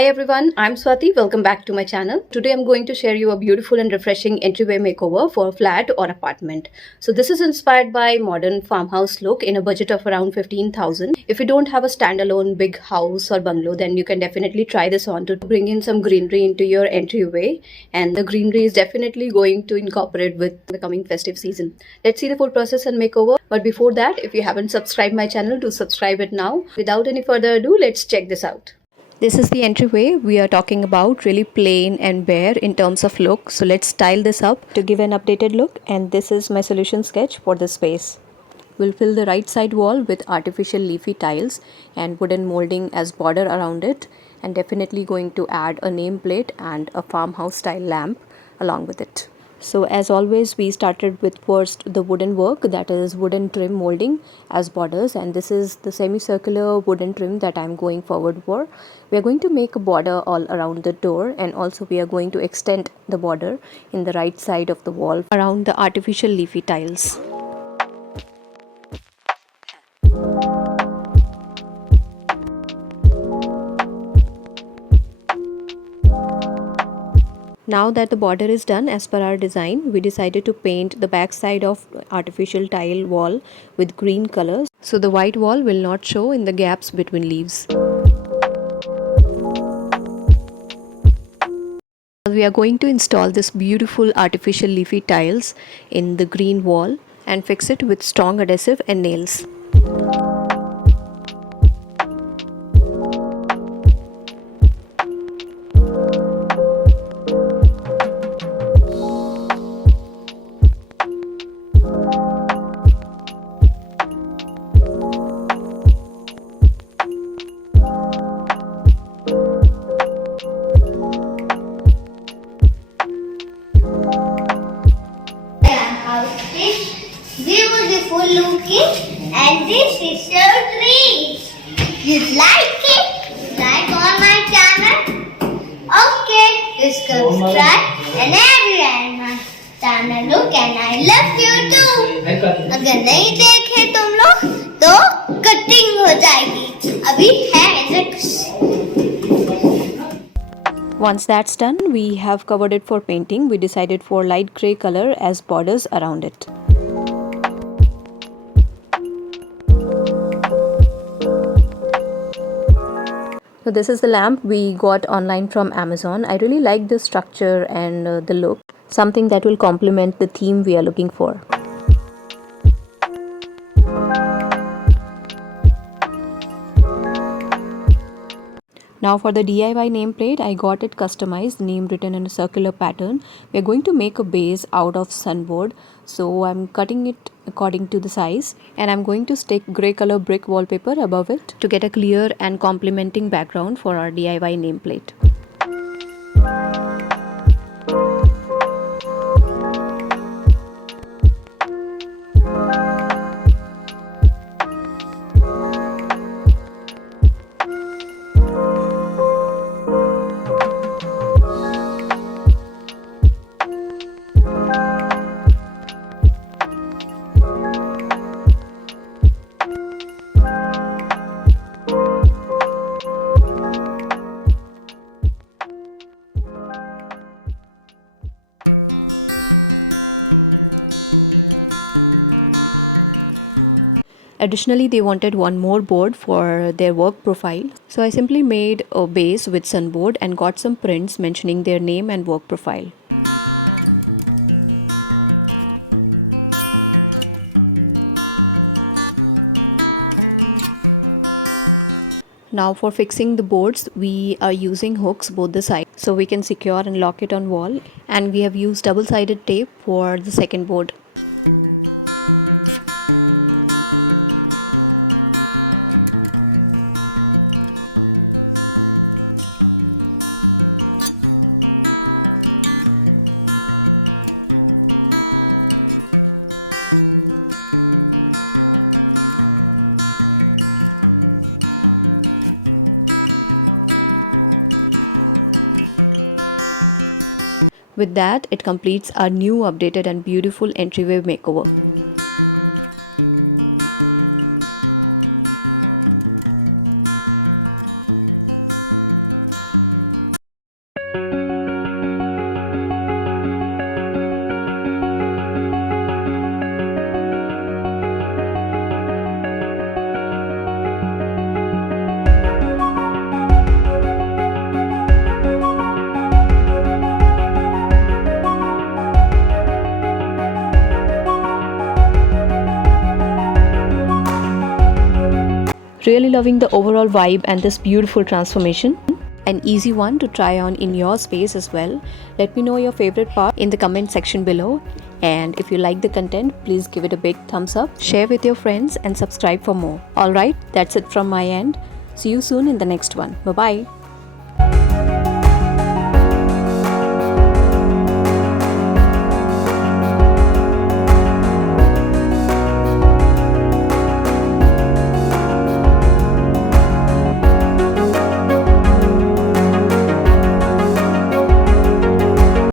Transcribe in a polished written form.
Hi everyone, I'm Swati. Welcome back to my channel. Today I'm going to share you a beautiful and refreshing entryway makeover for a flat or apartment. So this is inspired by modern farmhouse look in a budget of around 15,000. If you don't have a standalone big house or bungalow, then you can definitely try this on to bring in some greenery into your entryway, and the greenery is definitely going to incorporate with the coming festive season. Let's see the full process and makeover. But before that, if you haven't subscribed my channel, do subscribe it now. Without any further ado, let's check this out. This is the entryway we are talking about, really plain and bare in terms of look. So let's style this up to give an updated look, and this is my solution sketch for the space. We'll fill the right side wall with artificial leafy tiles and wooden molding as border around it, and definitely going to add a nameplate and a farmhouse style lamp along with it. So as always, we started with first the wooden work, that is wooden trim molding as borders, and this is the semicircular wooden trim that I'm going forward for. We are going to make a border all around the door, and also we are going to extend the border in the right side of the wall around the artificial leafy tiles. Now that the border is done as per our design, we decided to paint the back side of artificial tile wall with green colors, so the white wall will not show in the gaps between leaves. We are going to install this beautiful artificial leafy tiles in the green wall and fix it with strong adhesive and nails. Beautiful looking, and this is so trees. You like it? Like on my channel? Okay, just subscribe and everyone my channel look, and I love you too. अगर नहीं देखे तुम लोग तो cutting हो जाएगी. अभी है Once that's done, we have covered it for painting. We decided for light grey color as borders around it. So this is the lamp we got online from Amazon. I really like the structure and the look, something that will complement the theme we are looking for. Now for the DIY nameplate, I got it customized, name written in a circular pattern. We are going to make a base out of sunboard, so I'm cutting it according to the size, and I'm going to stick grey color brick wallpaper above it to get a clear and complementing background for our DIY nameplate. Additionally, they wanted one more board for their work profile. So I simply made a base with sunboard and got some prints mentioning their name and work profile. Now for fixing the boards, we are using hooks both the sides so we can secure and lock it on wall, and we have used double-sided tape for the second board. With that, it completes our new updated and beautiful entryway makeover. Really loving the overall vibe and this beautiful transformation. An easy one to try on in your space as well. Let me know your favorite part in the comment section below. And if you like the content, please give it a big thumbs up, share with your friends and subscribe for more. Alright, that's it from my end. See you soon in the next one. Bye bye.